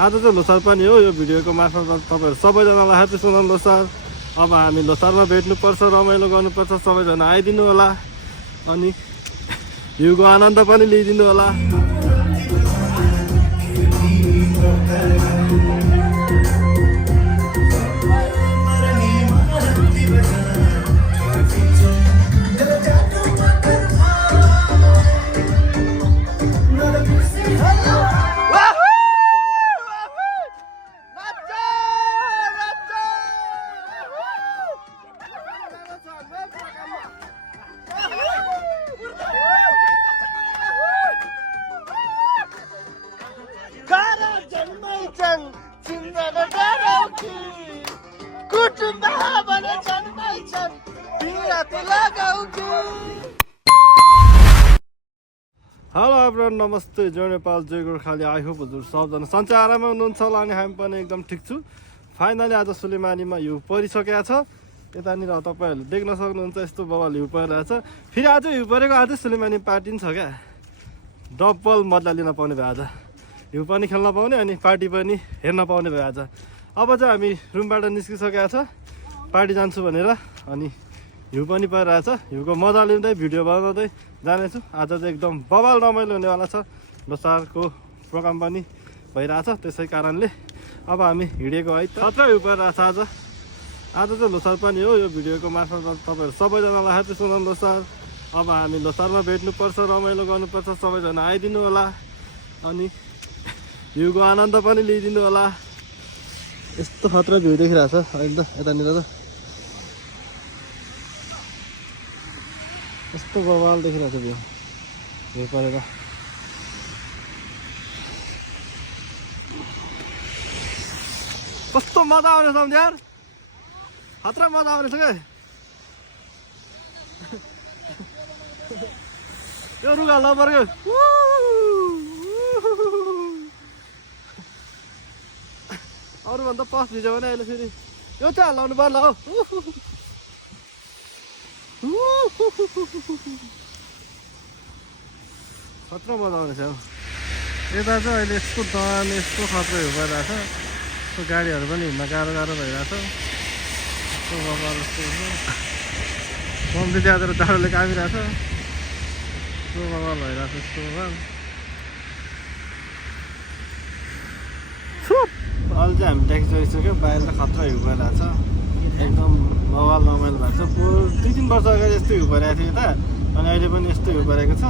आज चाहिँ लोसार पनि हो। यो भिडियोको मार्फत तपाईँहरू सबैजनालाई ह्याप्पी सोनाम लोसार। अब हामी लोसारमा भेट्नुपर्छ, रमाइलो गर्नुपर्छ, सबैजना आइदिनु होला अनि हिउँको आनन्द पनि लिइदिनु होला। हेलो एभ्रिवान, नमस्ते, जय नेपाल, जय गोर्खाली। आई होप हजुर सबजना सन्चै आराममा हुनुहुन्छ होला अनि हामी पनि एकदम ठिक छु। फाइनली आज सुलेमानीमा हिउँ परिसकेको छ। यतानिर तपाईँहरूले देख्न सक्नुहुन्छ यस्तो बवाल हिउँ परिरहेको छ। फेरि आज हिउँ परेको आज सुलेमानी पार्टी पनि छ क्या। डबल मजा लिन पाउने भयो आज। हिउँ पनि खेल्न पाउने अनि पार्टी पनि हेर्न पाउने भयो आज। अब चाहिँ हामी रुमबाट निस्किसकेको छ पार्टी जान्छु भनेर। अनि हिउँ पनि परिरहेछ। हिउँको मजा लिँदै भिडियो बनाउँदै जानेछु। आज चाहिँ एकदम बवाल रमाइलो हुनेवाला छ। लोसारको प्रोग्राम पनि भइरहेछ। त्यसै कारणले अब हामी हिँडेको है त खतरा हिउँ परिरहेछ आज। आज चाहिँ लोसार पनि हो। यो भिडियोको मार्फत तपाईँहरू सबैजनालाई ह्याप्पी सोनाम लोसार। अब हामी लोसारमा भेट्नुपर्छ, रमाइलो गर्नुपर्छ, सबैजना आइदिनु होला अनि हिउँको आनन्द पनि लिइदिनु होला। यस्तो खतरा भ्यू देखिरहेछ अहिले त। यतानिर त यस्तो बवाल देखिरहेछ भ्यू हिउँ परेर। कस्तो मजा आउनेछ यार, खतरा मजा आउनेछ क्या। यो रुगा लपर्यो। अरूभन्दा पस भिज्यो भने अहिले फेरि यो चाहिँ हल्लाउनु पर्ला हौ। खतरा मजा आउनेछ हौ। यता चाहिँ अहिले यस्तो डन यस्तो खतरा हिउँ भइरहेछ। यस्तो गाडीहरू पनि हिँड्न गाह्रो गाह्रो भइरहेछ। यस्तो बवाल जस्तो कम्ती ज्यादा जाडोले कामिरहेछ। यस्तो बवाल भइरहेछ, यस्तो बवाल। अहिले चाहिँ हामी ट्याक्सी गइसक्यो। बाहिर चाहिँ खतरा हिउँ भइरहेछ। एकदम बवाल रमाइलो भएको छ। 2-3 वर्ष अगाडि यस्तो हिउँ भइरहेको थियो यता, अनि अहिले पनि यस्तो हिउँ भइरहेको छ।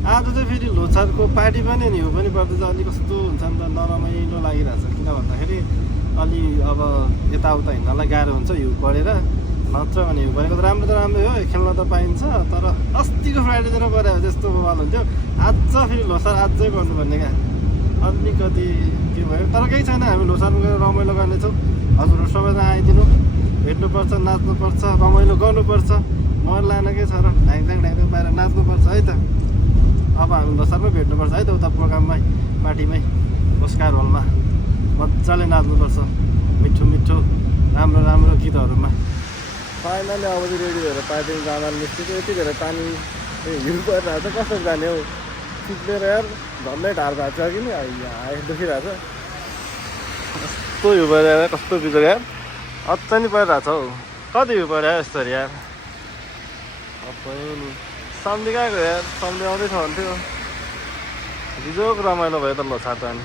आज चाहिँ फेरि लोसारको पार्टी पनि अनि हिउँ पनि पर्दैछ। अलिक कस्तो हुन्छ नि त, नरमाइलो लागिरहेछ। किन भन्दाखेरि अलि अब यताउता हिँड्नलाई गाह्रो हुन्छ हिउँ परेर। खतरा भने हिउँ परेको त राम्रै हो, खेल्न त पाइन्छ। तर अस्तिको फ्राइडेतिर पऱ्यो त्यस्तो बवाल हुन्थ्यो। आज फेरि लोसार आजै गर्नुपर्ने क्या। अलिकति के भयो, तर केही छैन। हामी लोसारमा गएर रमाइलो गर्नेछौँ। हजुरहरू सबैजना आइदिनु, भेट्नुपर्छ, नाच्नुपर्छ, रमाइलो गर्नुपर्छ। मन लान के छ र, ढ्याङढ्याङ बाहिर नाच्नुपर्छ है त। अब हामी लोसारमै भेट्नुपर्छ है त, उता प्रोग्राममै, पार्टीमै, ओस्कार हलमा मजाले नाच्नुपर्छ। मिठो मिठो राम्रो राम्रो गीतहरूमा। फाइनली अब चाहिँ रेडी भएर पार्टीमा जाँदा निस्केको। यति धेरै पानी हिउँ परिरहेको छ, कसरी जाने हौ। चिप्लेर यार झन्डै ढाड भएको छ कि नि, यहाँ दुखिरहेछ। कस्तो हिउँ परिरहेको, कस्तो बिजोग यार, अच्चा नि परिरहेछ हौ। कति हिउँ परिरहेको यस्तरी यार। अब नि सम्झी कहाँ गयो यार, सम्झी आउँदैछ भन्थ्यो। बिजोग रमाइलो भयो त लोसार त। अनि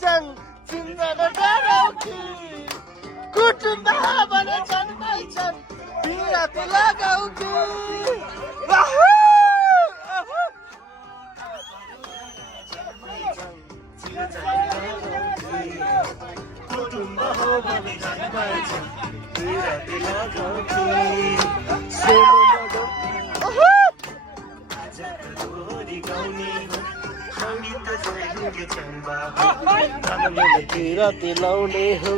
भन्छन् चिन्दैन डराउ कि कुटुम्ब भने जन्माइछन् बिराती लगाउ कि कुटुम्ब हो भने जन्माइछन् बिराती लगाउ कि बिराती लाउने हौ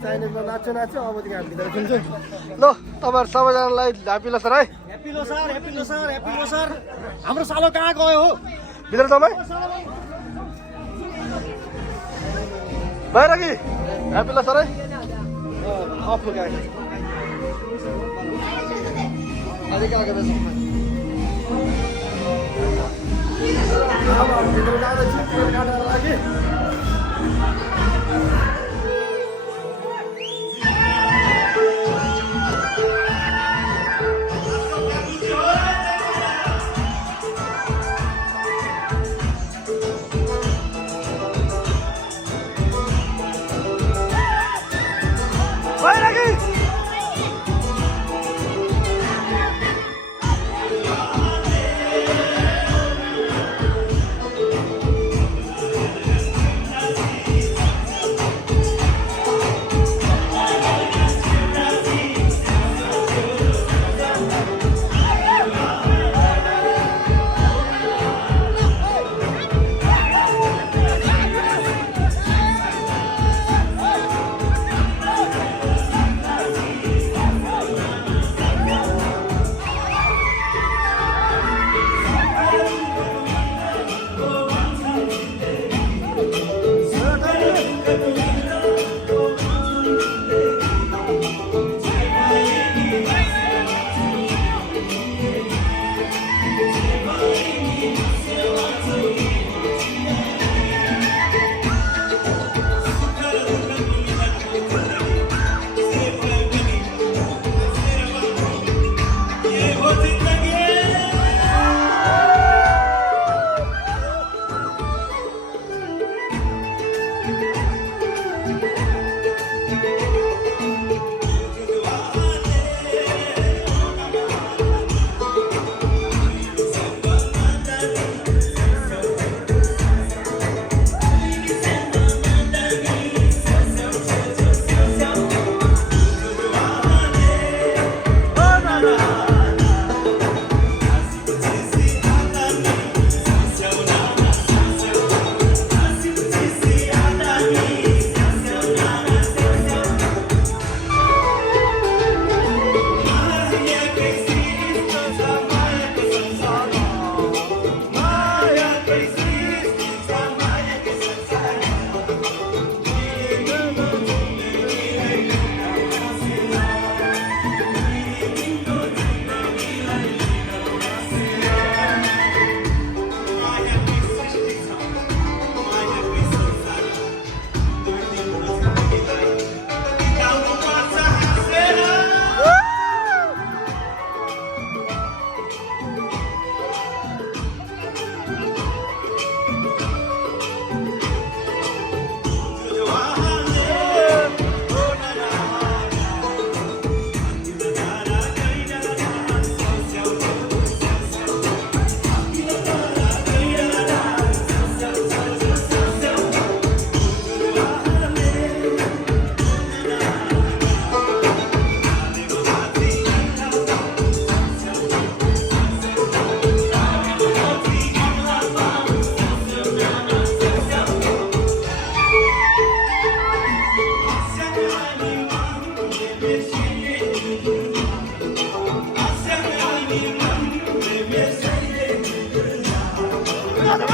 चाइनिजमा नाच्यो नाच्यो अबदेखि हामी भित्र खेल्छु ल तपाईँहरू सबैजनालाई ह्याप्पी लोसार है happy Losar happy Losar happy Losar हाम्रो सालो कहाँ गयो हो भित्र तपाईँ बाहिर कि ह्याप्पी लोसार है अफ गएको अलिक आएको रहेछ अब हामी भित्र जाँदैछौँ काट्नको लागि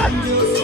I feel